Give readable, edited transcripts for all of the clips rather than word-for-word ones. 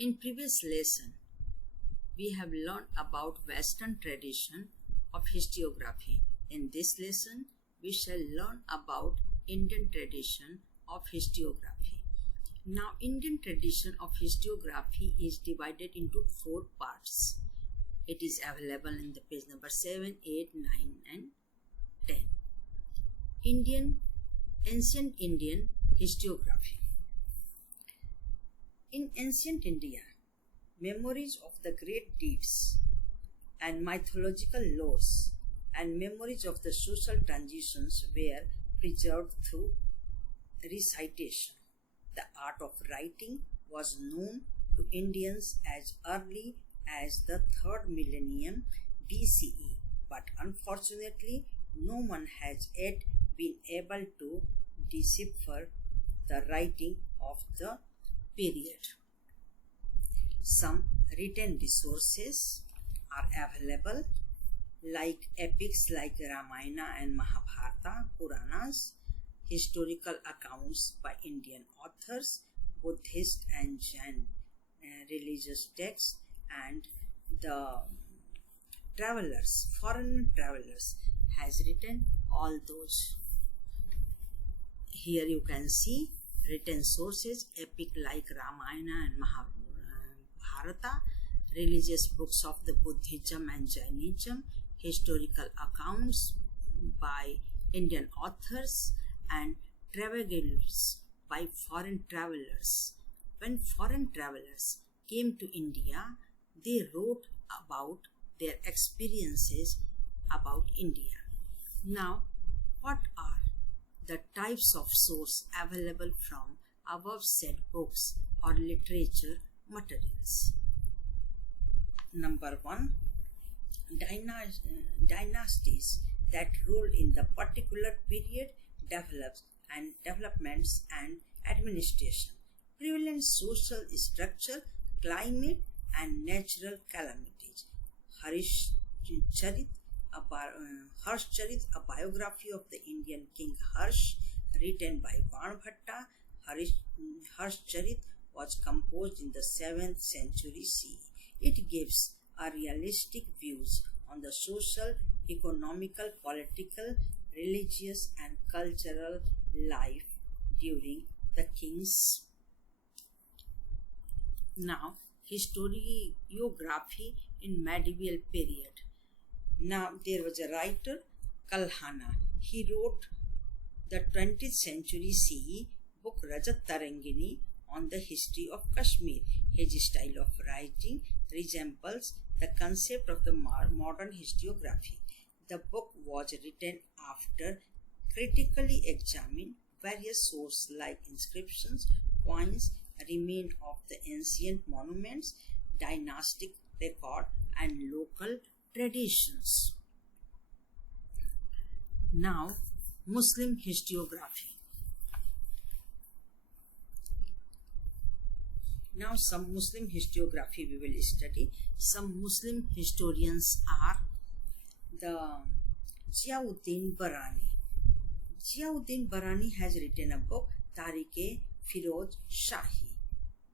In previous lesson, we have learned about Western tradition of historiography. In this lesson, we shall learn about Indian tradition of historiography. Now, Indian tradition of historiography is divided into 4 parts. It is available in the page number 7, 8, 9 and 10. Ancient Indian historiography. In ancient India, memories of the great deeds and mythological laws and memories of the social transitions were preserved through recitation. The art of writing was known to Indians as early as the 3rd millennium BCE, but unfortunately no one has yet been able to decipher the writing of the period. Some written resources are available, like epics like Ramayana and Mahabharata, Puranas, historical accounts by Indian authors, Buddhist and Jain religious texts, and the foreign travelers has written all those. Here you can see written sources, epic like Ramayana and Mahabharata, religious books of the Buddhism and Jainism, historical accounts by Indian authors, and travelers by foreign travelers. When foreign travelers came to India, they wrote about their experiences about India. Now, what are the types of source available from above said books or literature materials? Number 1. Dynasties that ruled in the particular period, developments and administration, prevalent social structure, climate and natural calamities. Harshcharit, a biography of the Indian king Harsh, written by Banbhatta. Harshcharit was composed in the 7th century CE. It gives a realistic views on the social, economical, political, religious and cultural life during the king's. Now, historiography in medieval period. Now, there was a writer, Kalhana. He wrote the 20th century CE book Rajat Tarangini on the history of Kashmir. His style of writing resembles the concept of the modern historiography. The book was written after critically examining various sources like inscriptions, coins, remains of the ancient monuments, dynastic record and local traditions. Now, Muslim historiography. Now, some Muslim historiography we will study. Some Muslim historians are the Ziauddin Barani. Ziauddin Barani has written a book, Tarikh-e-Firoz Shahi.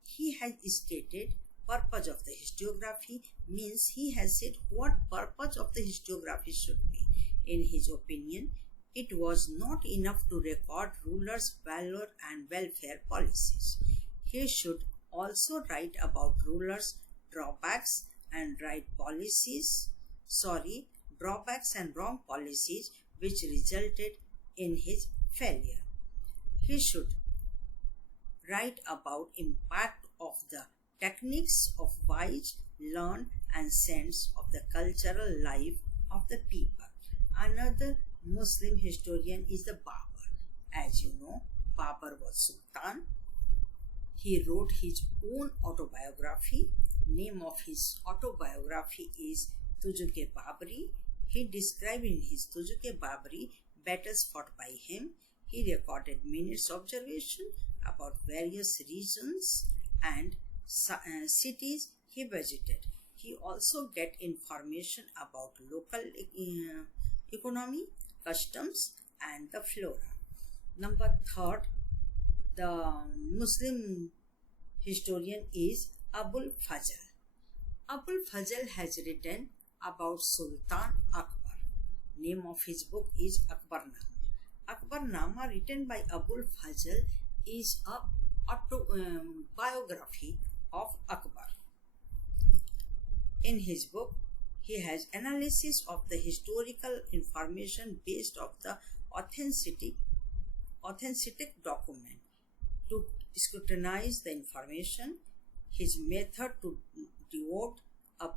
He has stated purpose of the historiography, means he has said what purpose of the historiography should be. In his opinion, it was not enough to record rulers' valor and welfare policies. He should also write about rulers' drawbacks and wrong policies which resulted in his failure. He should write about impact of the techniques of wise, learned and sense of the cultural life of the people. Another Muslim historian is the Babur. As you know, Babur was Sultan. He wrote his own autobiography. Name of his autobiography is Tujhe Babri. He described in his Tujhe Babri battles fought by him. He recorded minutes observation about various regions and cities he visited. He also get information about local economy, customs and the flora. Number 3, the Muslim historian is Abul Fazl. Abul Fazl has written about Sultan Akbar. Name of his book is Akbarnama. Akbarnama, written by Abul Fazl, is a biography of Akbar. In his book, he has analysis of the historical information based on the authentic document. To scrutinize the information, his method to devote a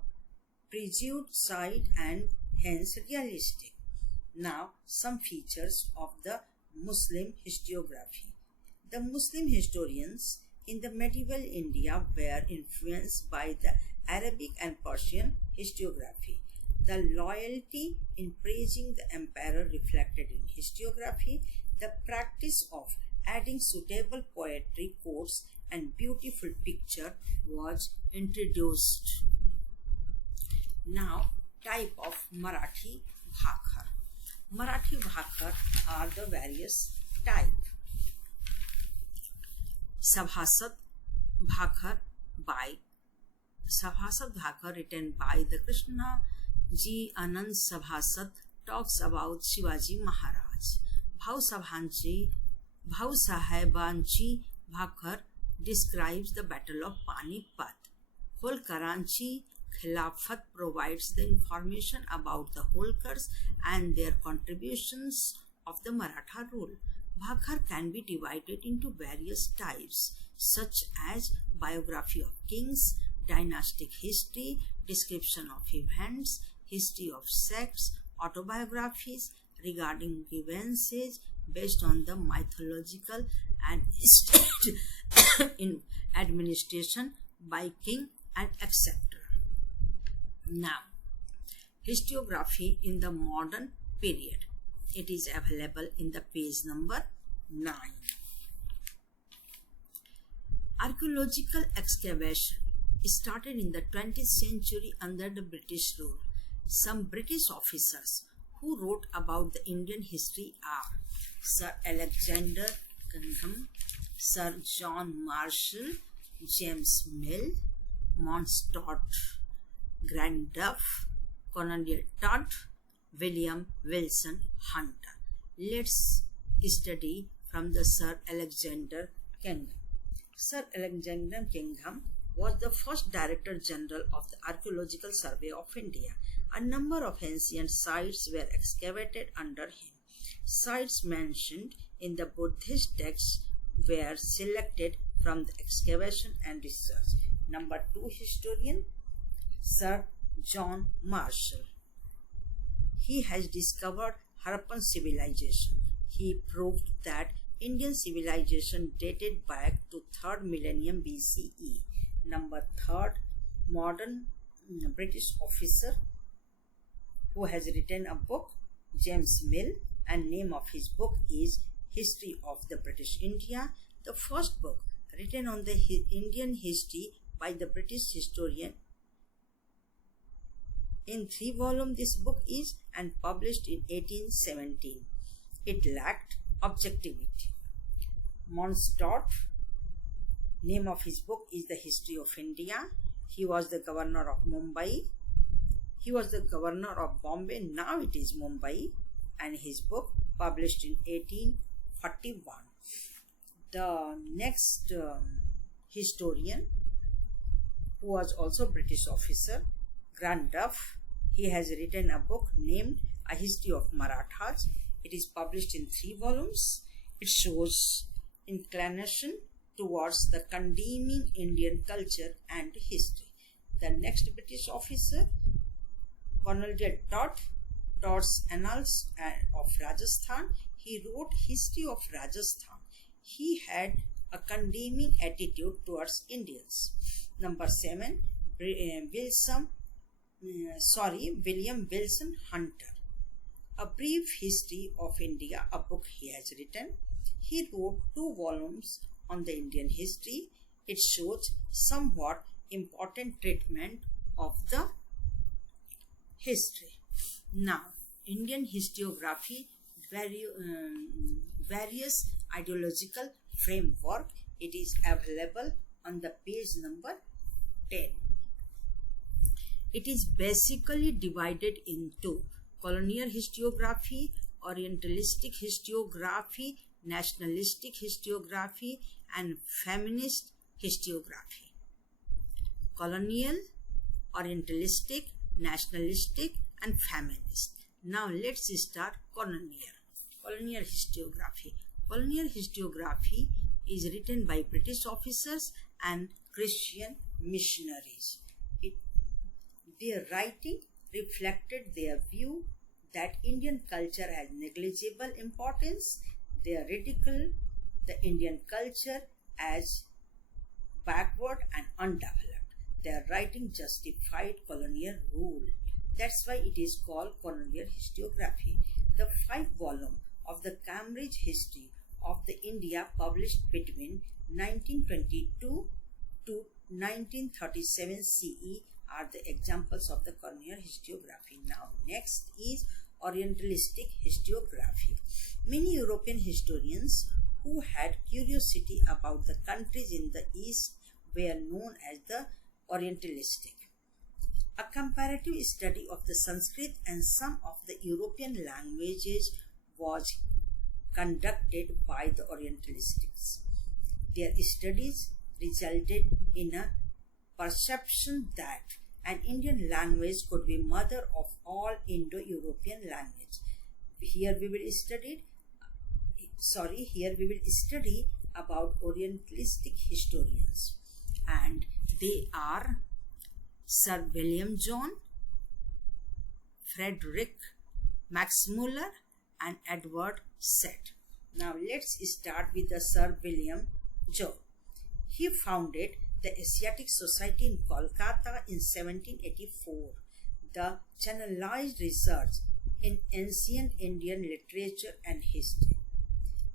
prejudice side and hence realistic. Now, some features of the Muslim historiography. The Muslim historians in the medieval India were influenced by the Arabic and Persian historiography. The loyalty in praising the emperor reflected in historiography. The practice of adding suitable poetry, quotes, and beautiful picture was introduced. Now, type of Marathi Bhakhar. Marathi Bhakhar are the various type. Sabhasad Bhakhar written by the Krishna Ji Anand Sabhasad talks about Shivaji Maharaj. Bhau Sahebanchi Bhakhar describes the Battle of Panipat. Holkaranchi Khilafat provides the information about the Holkars and their contributions of the Maratha rule. Bhakhar can be divided into various types such as biography of kings, dynastic history, description of events, history of sects, autobiographies regarding grievances based on the mythological and state in administration by king and etc. Now, historiography in the modern period. It is available in the page number 9. Archaeological excavation started in the 20th century under the British rule. Some British officers who wrote about the Indian history are Sir Alexander Cunningham, Sir John Marshall, James Mill, Monstott, Grandduff, Cornelia Todd, William Wilson Hunter. Let's study from the Sir Alexander Cunningham. Sir Alexander Cunningham was the first Director General of the Archaeological Survey of India. A number of ancient sites were excavated under him. Sites mentioned in the Buddhist texts were selected from the excavation and research. Number 2 historian, Sir John Marshall. He has discovered Harappan civilization. He proved that Indian civilization dated back to 3rd millennium BCE. Number 3rd, modern British officer who has written a book, James Mill, and name of his book is History of the British India. The first book written on the Indian history by the British historian. In 3 volumes this book is and published in 1817. It lacked objectivity. Monstott, name of his book is The History of India. He was the governor of Mumbai. He was the governor of Bombay. Now it is Mumbai. And his book published in 1841. The next historian, who was also British officer, Grandduff. He has written a book named A History of Marathas. It is published in 3 volumes. It shows inclination towards the condemning Indian culture and history. The next British officer, Cornelia Todd, Todd's Annals of Rajasthan. He wrote History of Rajasthan. He had a condemning attitude towards Indians. Number 7, William Wilson Hunter. A Brief History of India, a book he has written. He wrote 2 volumes on the Indian history. It shows somewhat important treatment of the history. Now, Indian historiography, various ideological framework. It is available on the page number 10. It is basically divided into colonial historiography, orientalistic historiography, nationalistic historiography, and feminist historiography. Colonial, orientalistic, nationalistic, and feminist. Now let's start colonial. Colonial historiography. Colonial historiography is written by British officers and Christian missionaries. Their writing reflected their view that Indian culture has negligible importance. They ridiculed the Indian culture as backward and undeveloped. Their writing justified colonial rule. That's why it is called colonial historiography. The 5-volume of the Cambridge History of the India published between 1922 to 1937 CE are the examples of the colonial historiography. Now next is orientalistic historiography. Many European historians who had curiosity about the countries in the East were known as the orientalistic. A comparative study of the Sanskrit and some of the European languages was conducted by the orientalists. Their studies resulted in a perception that an Indian language could be mother of all Indo-European language. Here we will study about orientalistic historians, and they are Sir William John, Frederick Max Muller, and Edward Said. Now let's start with the Sir William John. He founded the Asiatic Society in Kolkata in 1784. The channelized research in ancient Indian literature and history.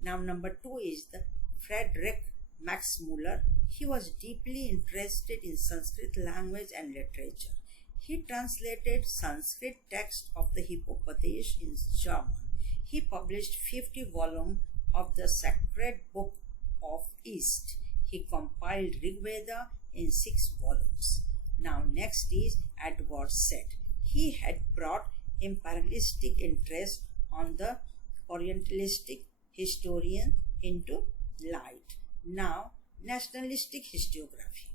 Now number 2 is the Frederick Max Muller. He was deeply interested in Sanskrit language and literature. He translated Sanskrit text of the Hippopotamus in German. He published 50 volumes of the Sacred Book of East. He compiled Rig Veda in 6 volumes. Now next is Edward Said. He had brought imperialistic interest on the orientalistic historian into light. Now nationalistic historiography.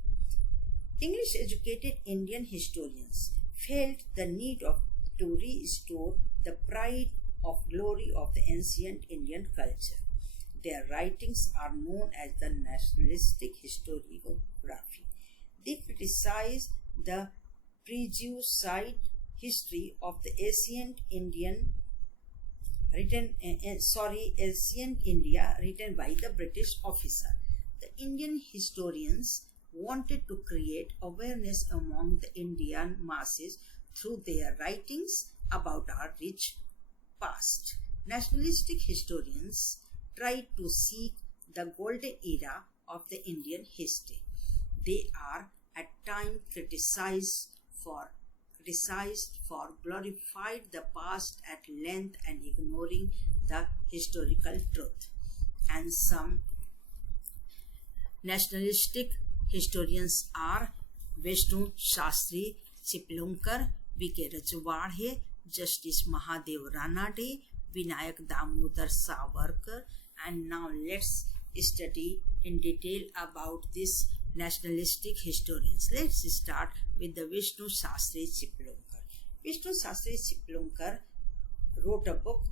English educated Indian historians felt the need to restore the pride of glory of the ancient Indian culture. Their writings are known as the nationalistic historiography. They criticize the prejudiced history of the ancient India written by the British officer. The Indian historians wanted to create awareness among the Indian masses through their writings about our rich past. Nationalistic historians tried to seek the golden era of the Indian history. They are at times criticized for glorifying the past at length and ignoring the historical truth. And some nationalistic historians are Vishnu Shastri Chiplunkar, V.K. Rajwadhe, Justice Mahadev Ranade, Vinayak Damodar Savarkar. And now let's study in detail about this nationalistic historians. Let's start with the Vishnu Shastri Chiplunkar. Vishnu Shastri Chiplunkar wrote a book,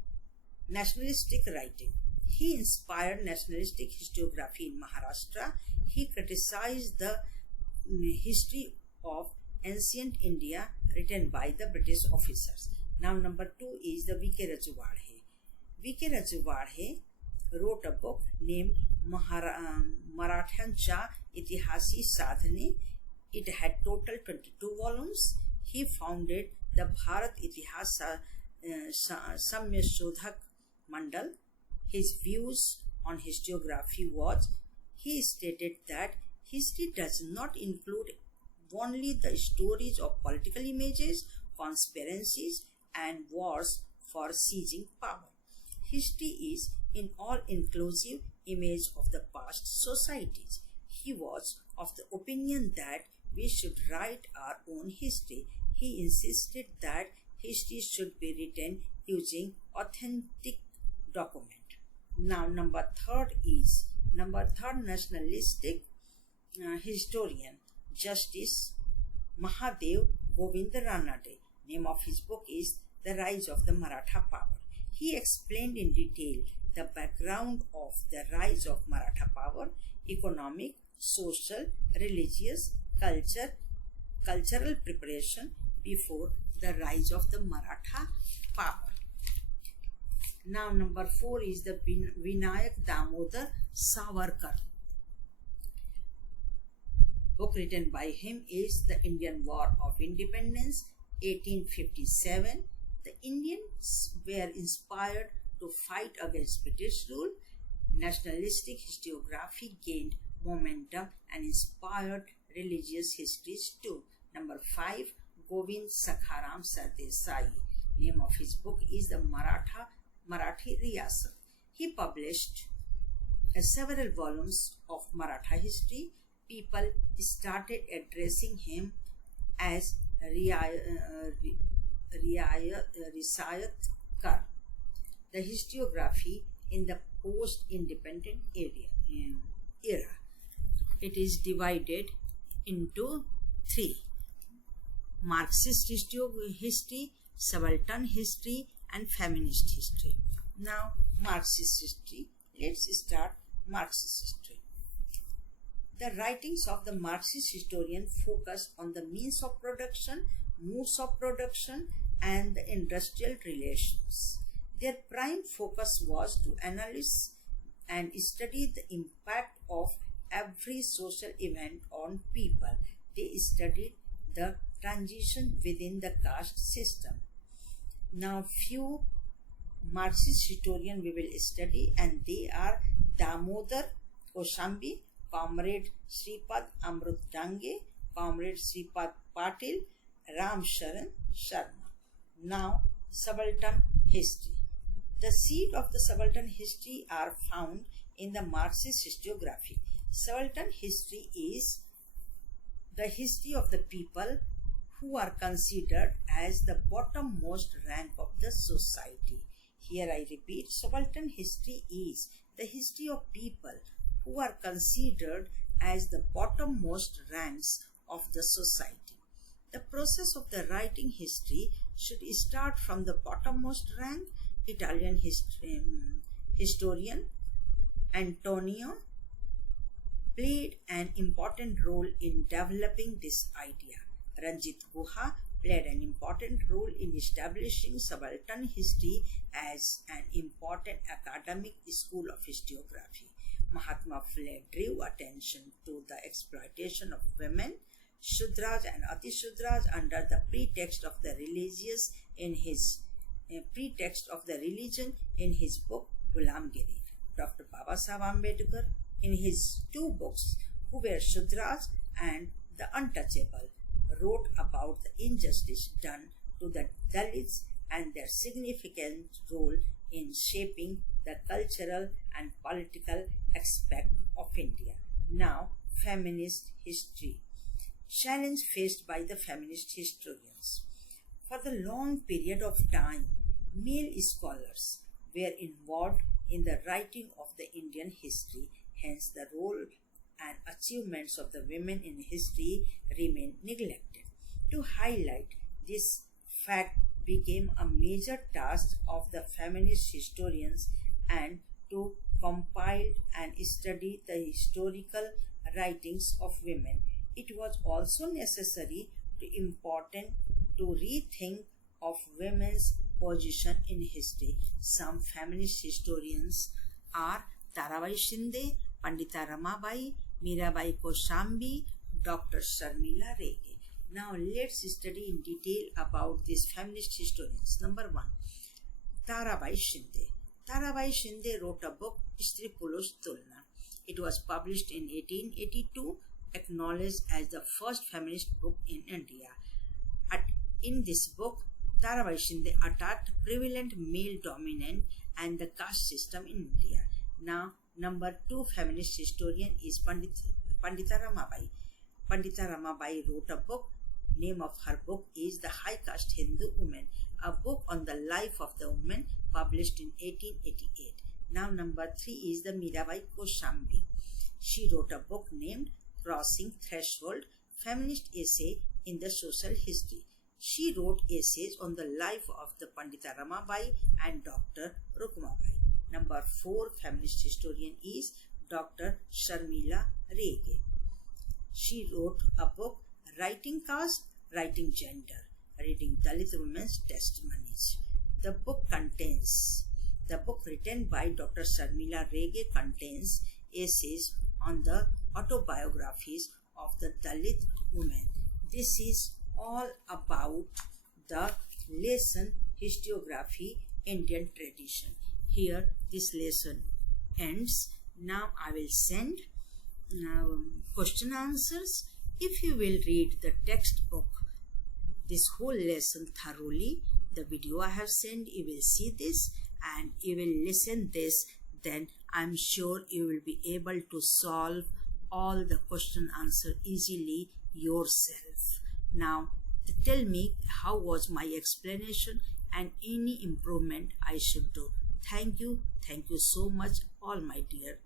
Nationalistic Writing. He inspired nationalistic historiography in Maharashtra. He criticized the history of ancient India written by the British officers. Now number 2 is the V.K. Rajwadhe. V.K. Rajwadhe wrote a book named Marathancha Itihasi Sadhane. It had total 22 volumes. He founded the Bharat Itihas Samyashodhak Mandal. His views on historiography was, he stated that history does not include only the stories of political images, conspiracies, and wars for seizing power. History is an all-inclusive image of the past societies. He was of the opinion that we should write our own history. He insisted that history should be written using authentic document. Now, number third nationalistic historian, Justice Mahadev Govind Ranade. Name of his book is The Rise of the Maratha Power. He explained in detail the background of the rise of Maratha power, economic, social, religious, cultural preparation before the rise of the Maratha power. Now, number 4 is the Vinayak Damodar Savarkar. Book written by him is The Indian War of Independence, 1857. The Indians were inspired to fight against British rule. Nationalistic historiography gained momentum and inspired religious histories too. Number 5, Govind Sakharam Sardesai. Name of his book is The Marathi Riyasat. He published several volumes of Maratha history. People started addressing him as Risayatkar. The historiography in the post-independent era. It is divided into 3: Marxist history, subaltern history, and feminist history. Now, Marxist history. Let's start Marxist history. The writings of the Marxist historian focus on the means of production, modes of production, and the industrial relations. Their prime focus was to analyze and study the impact of every social event on people. They studied the transition within the caste system. Now, few Marxist historians we will study, and they are Damodar Koshambi, Comrade Sripad Amrut Dange, Comrade Sripad Patil, Ram Sharan Sharma. Now, subaltern history. The seed of the subaltern history are found in the Marxist historiography. Subaltern history is the history of the people who are considered as the bottommost rank of the society. Here I repeat, subaltern history is the history of people who are considered as the bottommost ranks of the society. The process of the writing history should start from the bottommost rank. Italian historian Antonio played an important role in developing this idea. Ranjit Guha played an important role in establishing subaltern history as an important academic school of historiography. Mahatma Phule drew attention to the exploitation of women, Shudras and Atishudras under the pretext of the religion in his book Gulamgiri. Dr. Babasaheb Ambedkar in his 2 books, Who Were Shudras and The Untouchable, wrote about the injustice done to the Dalits and their significant role in shaping the cultural and political aspect of India. Now, feminist history. Challenge faced by the feminist historians. For the long period of time, male scholars were involved in the writing of the Indian history, hence the role and achievements of the women in history remain neglected. To highlight this fact became a major task of the feminist historians, and to compile and study the historical writings of women. It was also necessary to rethink of women's position in history. Some feminist historians are Tarabai Shinde, Pandita Ramabai, Mirabai Koshambi, Dr. Sharmila Rege. Now let's study in detail about these feminist historians. Number 1, Tarabai Shinde. Tarabai Shinde wrote a book, Stri Purush Tulna. It was published in 1882, acknowledged as the first feminist book in India. In this book, Tarabai Shinde attacked prevalent male dominant and the caste system in India. Now, number 2 feminist historian is Pandita Ramabai. Pandita Ramabai wrote a book. Name of her book is The High Caste Hindu Woman, a book on the life of the woman published in 1888. Now number 3 is the Mirabai Koshambi. She wrote a book named Crossing Threshold, Feminist Essay in the Social History. She wrote essays on the life of the Pandita Ramabai and Dr. Rukmabai. Number 4 feminist historian is Dr. Sharmila Rege. She wrote a book, Writing Caste, Writing Gender, reading Dalit women's testimonies. The book written by Dr. Sharmila Rege contains essays on the autobiographies of the Dalit women. This is all about the lesson Historiography, Indian Tradition. Here this lesson ends. Now I will send question answers. If you will read the textbook, this whole lesson thoroughly, the video I have sent, you will see this and you will listen this, then I am sure you will be able to solve all the question answer easily yourself. Now tell me how was my explanation and any improvement I should do. Thank you so much all my dear